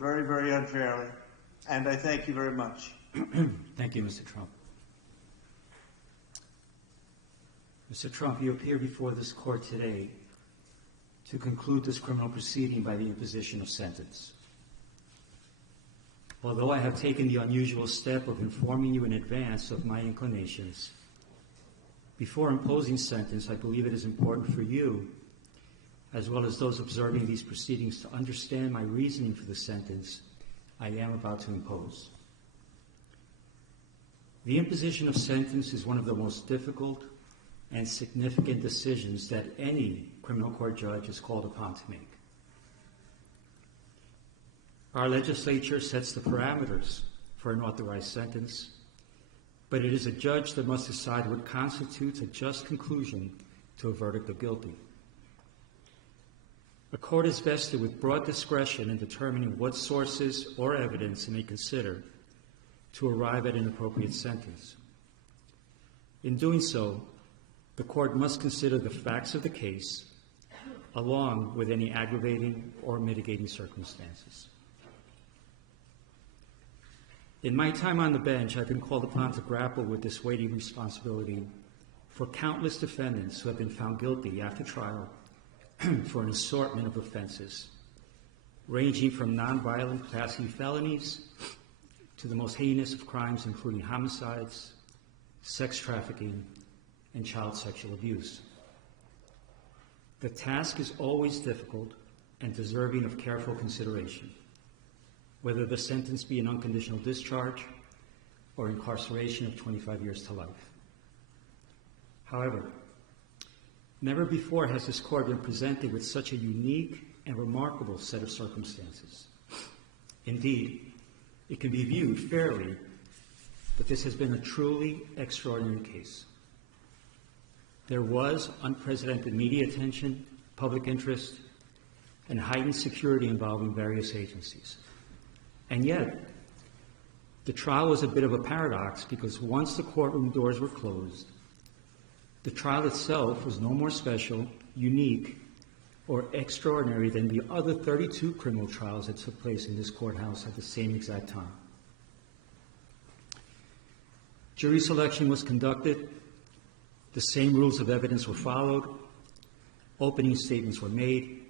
very, very unfairly, and I thank you very much. Thank you, Mr. Trump. Mr. Trump, you appear before this court today to conclude this criminal proceeding by the imposition of sentence. Although I have taken the unusual step of informing you in advance of my inclinations, before imposing sentence, I believe it is important for you, as well as those observing these proceedings, to understand my reasoning for the sentence I am about to impose. The imposition of sentence is one of the most difficult and significant decisions that any criminal court judge is called upon to make. Our legislature sets the parameters for an authorized sentence, but it is a judge that must decide what constitutes a just conclusion to a verdict of guilty. A court is vested with broad discretion in determining what sources or evidence it may consider to arrive at an appropriate sentence. In doing so, the court must consider the facts of the case along with any aggravating or mitigating circumstances. In my time on the bench, I've been called upon to grapple with this weighty responsibility for countless defendants who have been found guilty after trial for an assortment of offenses, ranging from nonviolent Class E felonies to the most heinous of crimes, including homicides, sex trafficking, and child sexual abuse. The task is always difficult and deserving of careful consideration, whether the sentence be an unconditional discharge or incarceration of 25 years to life. However, never before has this court been presented with such a unique and remarkable set of circumstances. Indeed, it can be viewed fairly that this has been a truly extraordinary case. There was unprecedented media attention, public interest, and heightened security involving various agencies. And yet, the trial was a bit of a paradox because once the courtroom doors were closed, the trial itself was no more special, unique, or extraordinary than the other 32 criminal trials that took place in this courthouse at the same exact time. Jury selection was conducted, the same rules of evidence were followed, opening statements were made,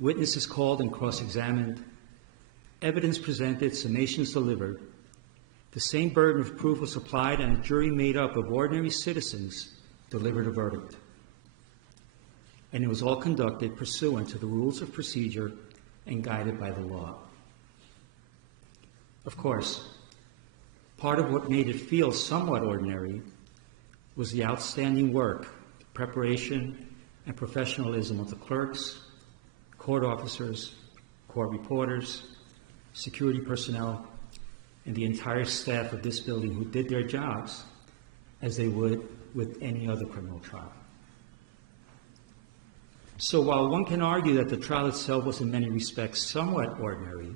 witnesses called and cross-examined, evidence presented, summations delivered, the same burden of proof was applied, and a jury made up of ordinary citizens delivered a verdict. And it was all conducted pursuant to the rules of procedure and guided by the law. Of course, part of what made it feel somewhat ordinary was the outstanding work, preparation, and professionalism of the clerks, court officers, court reporters, security personnel, and the entire staff of this building who did their jobs as they would with any other criminal trial. So while one can argue that the trial itself was in many respects somewhat ordinary,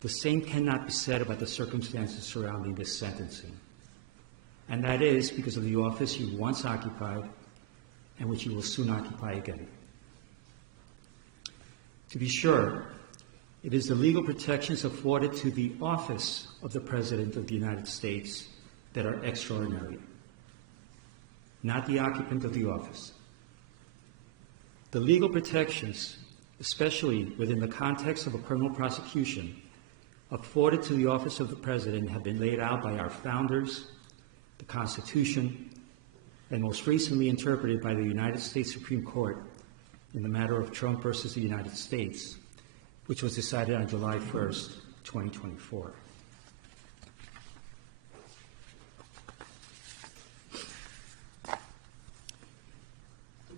the same cannot be said about the circumstances surrounding this sentencing. And that is because of the office you once occupied and which you will soon occupy again. To be sure, it is the legal protections afforded to the office of the President of the United States that are extraordinary, not the occupant of the office. The legal protections, especially within the context of a criminal prosecution, afforded to the office of the President have been laid out by our founders, the Constitution, and most recently interpreted by the United States Supreme Court in the matter of Trump versus the United States, which was decided on July 1st, 2024.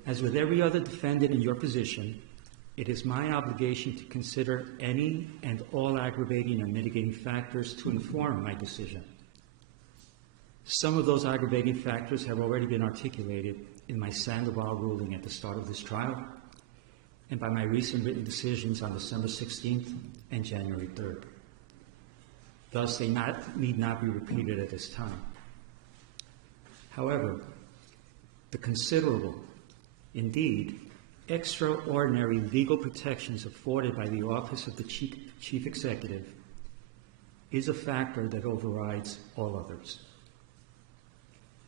As with every other defendant in your position, it is my obligation to consider any and all aggravating and mitigating factors to inform my decision. Some of those aggravating factors have already been articulated in my Sandoval ruling at the start of this trial and by my recent written decisions on December 16th and January 3rd. Thus, they need not be repeated at this time. However, the considerable, indeed, extraordinary legal protections afforded by the office of the Chief Executive is a factor that overrides all others.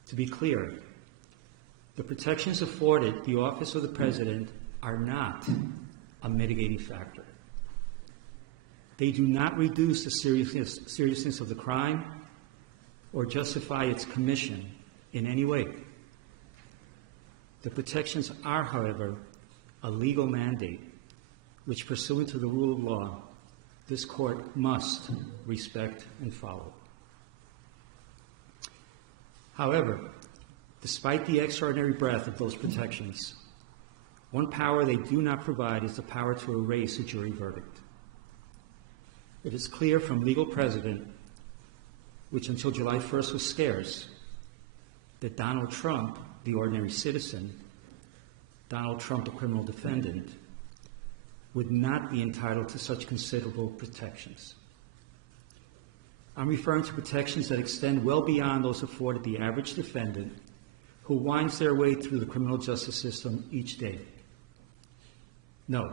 To be clear, the protections afforded the office of the President are not a mitigating factor. They do not reduce the seriousness of the crime or justify its commission in any way. The protections are, however, a legal mandate which, pursuant to the rule of law, this court must respect and follow. However, despite the extraordinary breadth of those protections, one power they do not provide is the power to erase a jury verdict. It is clear from legal precedent, which until July 1st was scarce, that Donald Trump, the ordinary citizen, Donald Trump, the criminal defendant, would not be entitled to such considerable protections. I'm referring to protections that extend well beyond those afforded the average defendant who winds their way through the criminal justice system each day. No,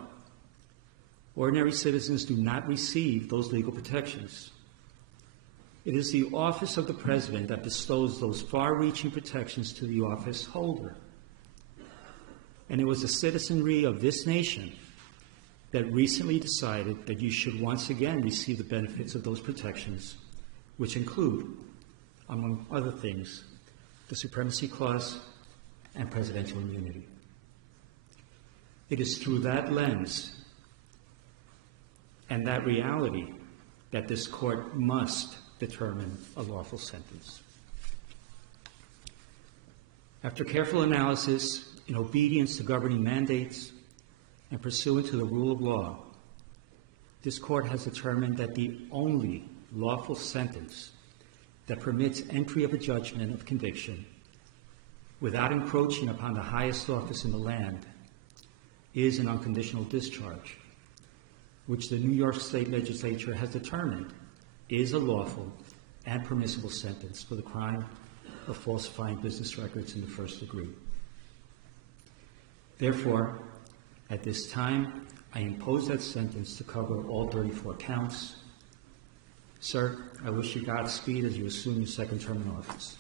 ordinary citizens do not receive those legal protections. It is the office of the President that bestows those far-reaching protections to the office holder. And it was the citizenry of this nation that recently decided that you should once again receive the benefits of those protections, which include, among other things, the Supremacy Clause and presidential immunity. It is through that lens and that reality that this court must determine a lawful sentence. After careful analysis, in obedience to governing mandates, and pursuant to the rule of law, this court has determined that the only lawful sentence that permits entry of a judgment of conviction without encroaching upon the highest office in the land is an unconditional discharge, which the New York State Legislature has determined is a lawful and permissible sentence for the crime of falsifying business records in the first degree. Therefore, at this time, I impose that sentence to cover all 34 counts. Sir, I wish you Godspeed as you assume your second term in office.